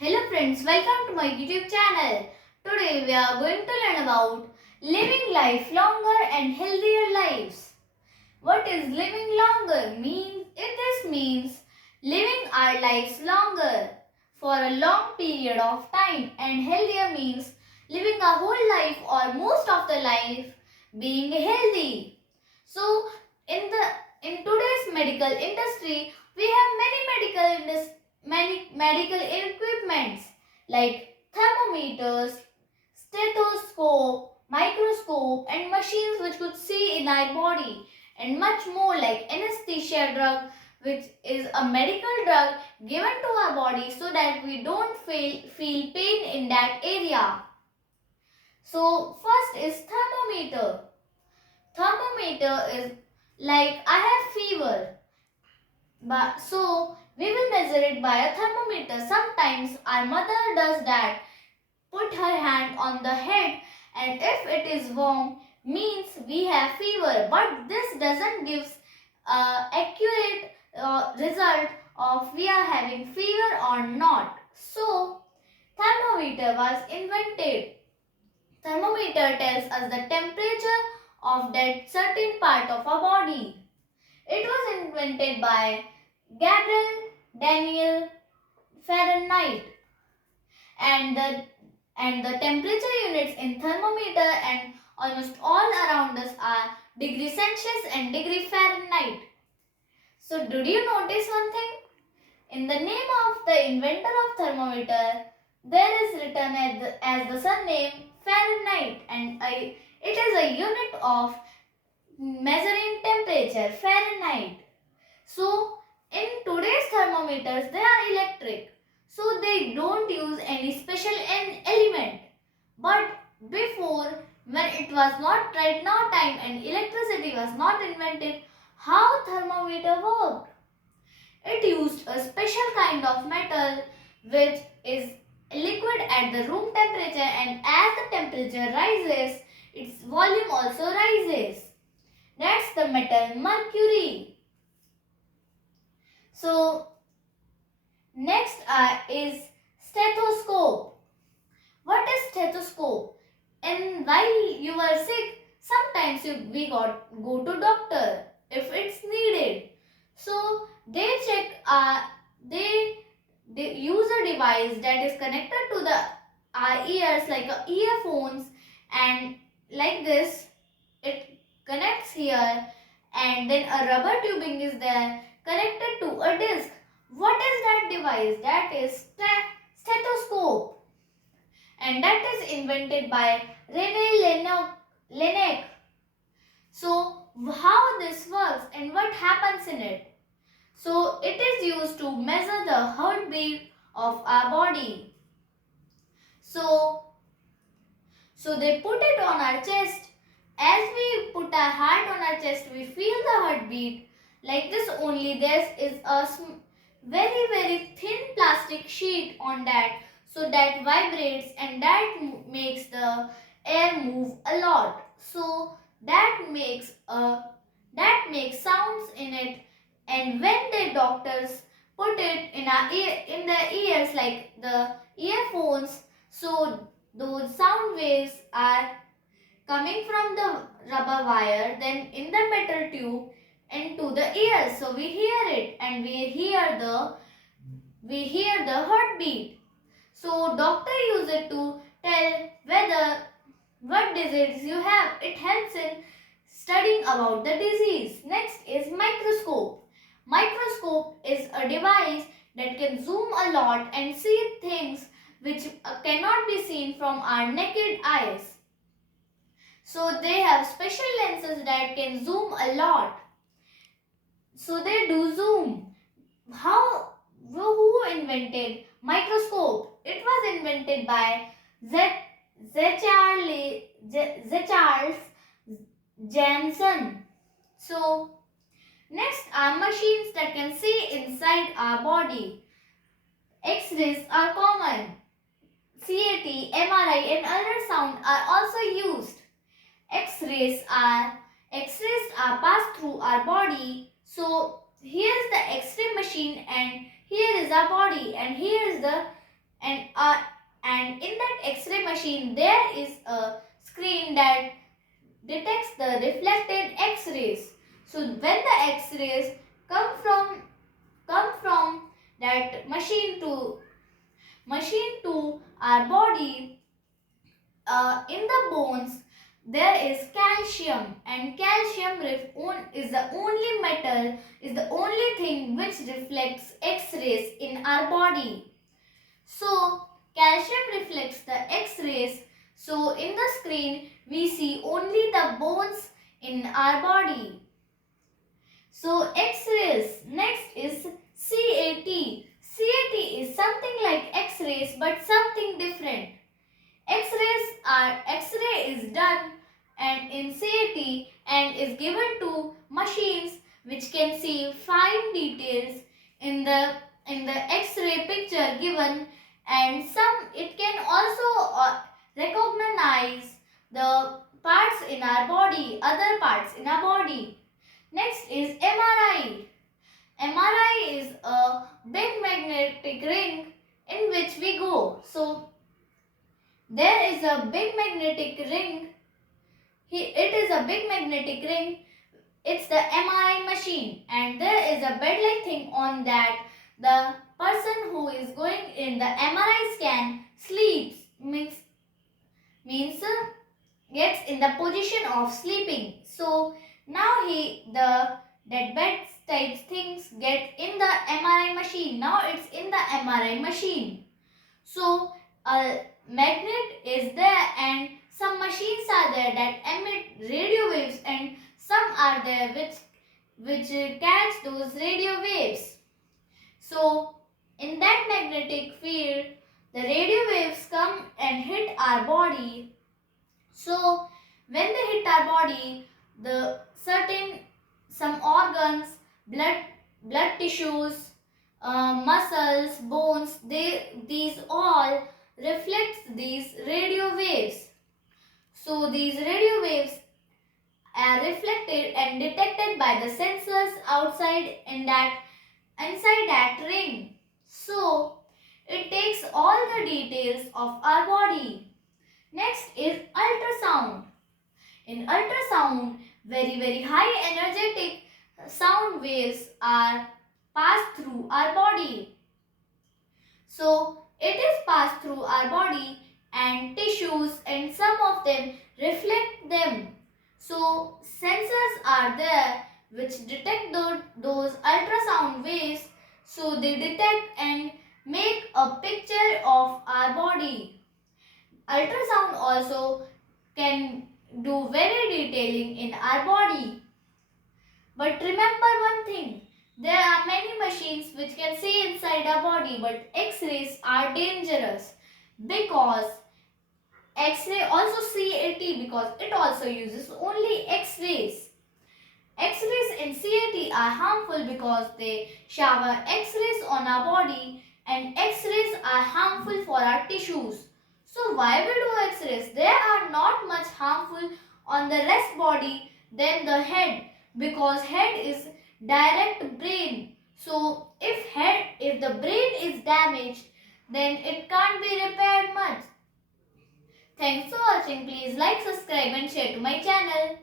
Hello friends, welcome to my YouTube channel. Today we are going to learn about living life longer and healthier lives. What is living longer means? This means living our lives longer for a long period of time, and healthier means living a whole life or most of the life being healthy. So in today's medical industry, we have many medical equipments like thermometers, stethoscope, microscope, and machines which could see in our body, and much more like anesthesia drug, which is a medical drug given to our body so that we don't feel pain in that area. So first is thermometer. Thermometer is like I have fever. But so we will measure it by a thermometer. Sometimes our mother does that. Put her hand on the head, and if it is warm means we have fever. But this doesn't give accurate result of we are having fever or not. So thermometer was invented. Thermometer tells us the temperature of that certain part of our body. It was invented by Gabriel Daniel Fahrenheit, and the temperature units in thermometer and almost all around us are degree Celsius and degree Fahrenheit. So did you notice one thing? In the name of the inventor of thermometer, there is written as the surname Fahrenheit, and it is a unit of measuring temperature, Fahrenheit. So in today's thermometers, they are electric, so they don't use any special element. But before, when it was not right now time and electricity was not invented, how thermometer worked? It used a special kind of metal which is liquid at the room temperature, and as the temperature rises, its volume also rises. That's the metal mercury. So next is stethoscope. What is stethoscope? And while you are sick, sometimes we go to doctor if it's needed. So they check they use a device that is connected to the our ears like earphones, and like this it connects here, and then a rubber tubing is there connected to a disc. What is that device? That is stethoscope, and that is invented by Lennox. So how this works and what happens in it? So it is used to measure the heartbeat of our body. So they put it on our chest. As we put our heart on our chest, we feel the heartbeat. Like this only, there is a very thin plastic sheet on that, so that vibrates and that makes the air move a lot. So that makes sounds in it, and when the doctors put it in our in their ears like the earphones, so those sound waves are coming from the rubber wire, then in the metal tube into the ears. So we hear it, and we hear the heartbeat. So doctor use it to tell whether what disease you have. It helps in studying about the disease. Next is microscope. Microscope is a device that can zoom a lot and see things which cannot be seen from our naked eyes. So they have special lenses that can zoom a lot. So they do zoom. Who invented microscope? It was invented by Charles Janssen. So next are machines that can see inside our body. X-rays are common. CAT, MRI and ultrasound are also used. X-rays are passed through our body. So here is the X-ray machine, and here is our body, and here is the and and in that X-ray machine there is a screen that detects the reflected X-rays. So when the X-rays come from that machine to our body, in the bones there is calcium, and calcium is the only metal, is the only thing which reflects X-rays in our body. So calcium reflects the X-rays. So in the screen we see only the bones in our body. So X-rays. Next is CAT. CAT is something like X-rays but something different. X-ray is done and in CAT and is given to machines which can see fine details in the X-ray picture given, and it can also recognize the parts in our body, other parts in our body. Next is MRI. MRI is a big magnetic ring in which we go. So there is a big magnetic ring. It is a big magnetic ring. It's the MRI machine, and there is a bed-like thing on that. The person who is going in the MRI scan sleeps, means gets in the position of sleeping. So now that bed type things get in the MRI machine. Now it's in the MRI machine. So a magnet is there and some machines are there that emit radio waves, and some are there which catch those radio waves. So in that magnetic field the radio waves come and hit our body. So when they hit our body, some organs, blood tissues, muscles, bones, these all reflect these radio waves. So these radio waves are reflected and detected by the sensors inside that ring. So it takes all the details of our body. Next is ultrasound. In ultrasound, very high energetic sound waves are passed through our body. So it is passed through our body and tissues, and some of them reflect them. So sensors are there which detect those ultrasound waves. So they detect and make a picture of our body. Ultrasound also can do very detailing in our body. But remember one thing, there are many machines which can see inside our body, but X-rays are dangerous because X-ray also CAT, because it also uses only X-rays. X-rays in CAT are harmful because they shower X-rays on our body, and X-rays are harmful for our tissues. So why we do X-rays? They are not much harmful on the rest body than the head, because head is direct brain. So if the brain is damaged, then it can't be repaired much. Thanks for watching. Please like, subscribe and share to my channel.